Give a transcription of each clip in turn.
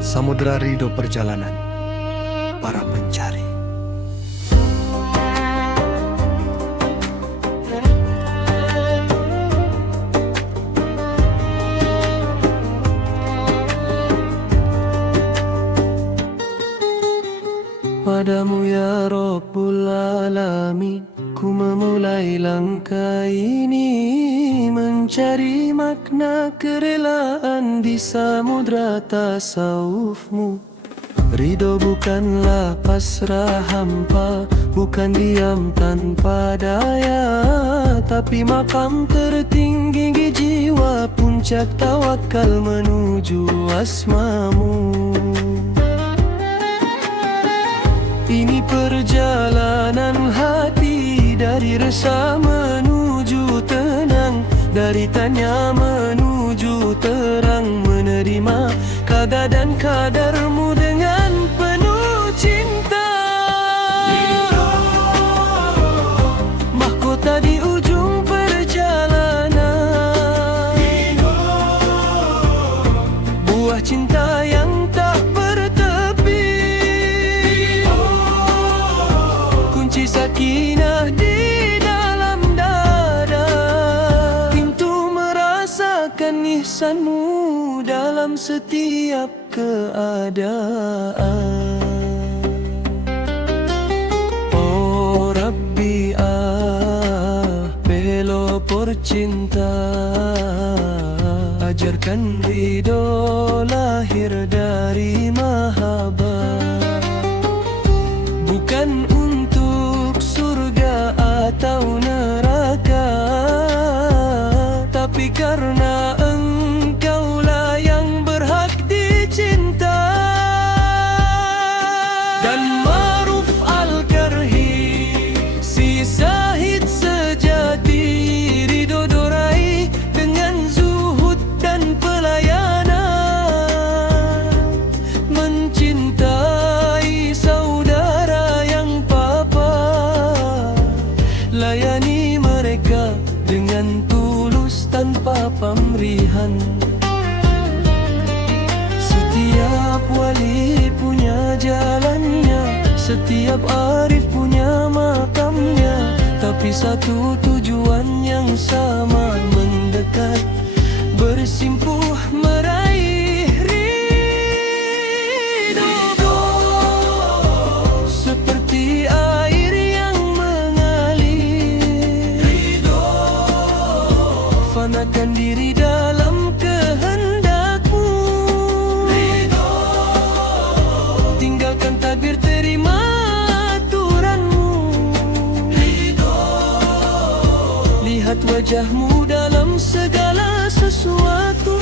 Samudra ridho perjalanan para pencari. Padamu ya Rabbul Alamin, ku memulai langkah ini, mencari makna kerelaan di samudra tasawufmu. Ridho bukanlah pasrah hampa, bukan diam tanpa daya, tapi makam tertinggi jiwa, puncak tawakal menuju asmamu. Ini perjalanan hati, dari resah menuju tenang, dari tanya menuju terang, menerima qada dan kadarmu dengan penuh cinta. Mahkota di ujung perjalanan, buah cinta yang tak bertepi, kunci sakinah di dalam dada, pintu merasakan ihsanmu dalam setiap keadaan. Oh Rabbi belo por cinta, ajarkan ridho lahir dari mahabbah, bukan untuk surga atau neraka, tapi karena Engkaulah yang berhak dicinta. Dan Ma'ruf Al-Karhi, si Zahid sejati, ridho dorai dengan zuhud dan pelayanan, mencintai saudara yang papa, layani mereka dengan tulus tanpa pamrihan. Setiap wali punya jalannya, setiap arif punya makamnya, tapi satu tujuan yang sama, mendekat, bersimpuh, meraih ridho. Seperti air yang mengalir, fanakan diri dalam kehendakmu, tinggalkan takbir, terima aturanmu, lihat wajahmu dalam segala sesuatu.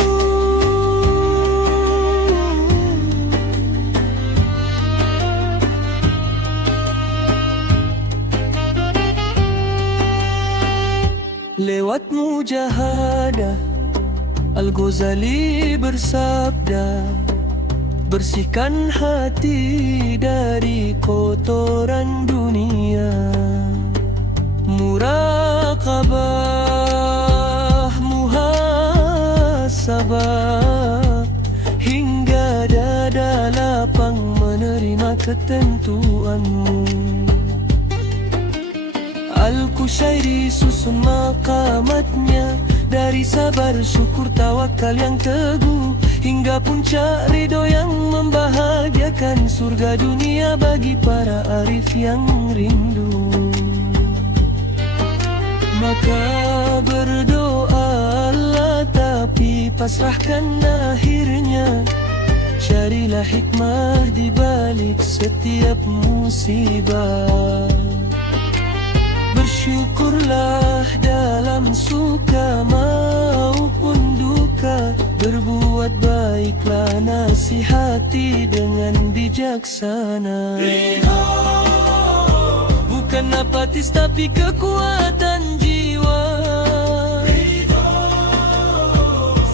Lewat mujahadah, Al-Ghazali bersabda, bersihkan hati dari kotoran dunia, muraqabah, muhasabah, hingga dada lapang menerima ketentuanmu. Al-Qushairi susun maqamatnya, dari sabar, syukur, tawakal yang teguh, hingga puncak ridho yang membahagiakan surga dunia bagi para arif yang rindu. Maka berdoalah tapi pasrahkan akhirnya, carilah hikmah di balik setiap musibah. Bersyukurlah dalam suka maupun duka, berbuat baiklah, nasihati dengan bijaksana. Ridho bukan apatis tapi kekuatan jiwa,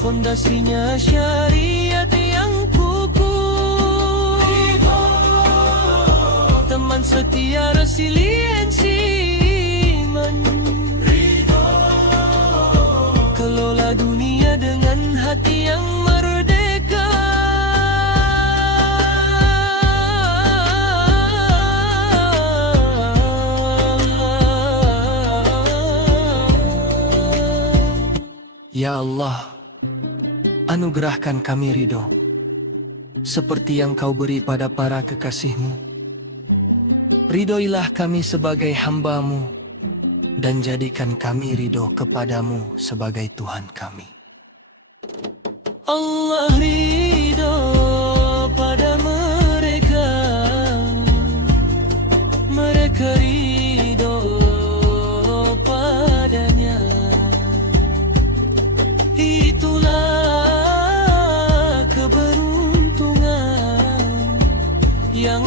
Fondasinya syariat yang kukuh. Teman setia resiliensi iman. Kelola dunia dengan hati yang merdeka. Ya Allah, anugerahkan kami ridho seperti yang Kau beri pada para kekasih-Mu. Ridhoilah kami sebagai hamba-Mu dan jadikan kami ridho kepadamu sebagai Tuhan kami. Allah ridho pada mereka, mereka ridho padanya. Itulah keberuntungan yang